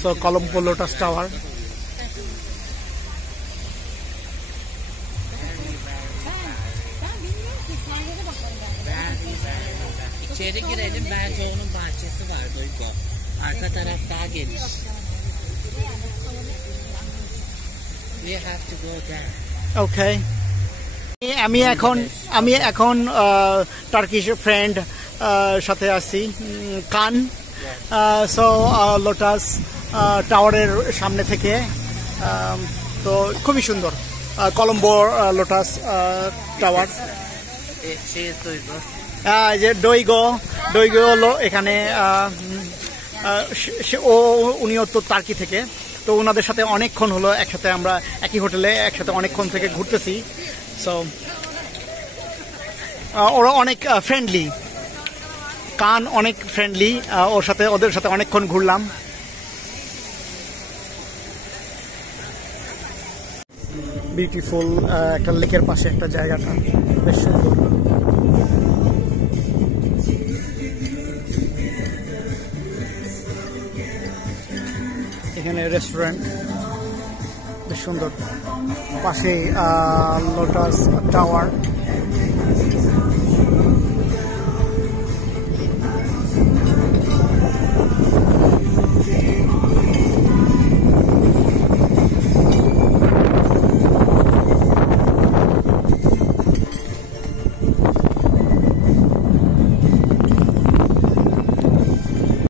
So Colombo lotus tower. İçeri girelim, bence onun bahçesi var Duygu. Arka taraf daha geniş. We have to go there. ওকে, আমি এখন Turkish friend সাথে আছি কান। So lotus টাওয়ারের সামনে থেকে, তো খুবই সুন্দর কলম্বো লোটাস টাওয়ার। যে ডইগো হলো এখানে, উনিও তো টার্কি থেকে, তো ওনাদের সাথে অনেকক্ষণ হলো একসাথে, আমরা একই হোটেলে একসাথে অনেকক্ষণ থেকে ঘুরতেছি। সো ওরা অনেক ফ্রেন্ডলি, কান অনেক ফ্রেন্ডলি, ওদের সাথে অনেকক্ষণ ঘুরলাম। বিউটিফুল একটা লেকের পাশে একটা জায়গাটা বেশ সুন্দর। এখানে রেস্টুরেন্ট বেশ সুন্দর, পাশে লোটাস টাওয়ার।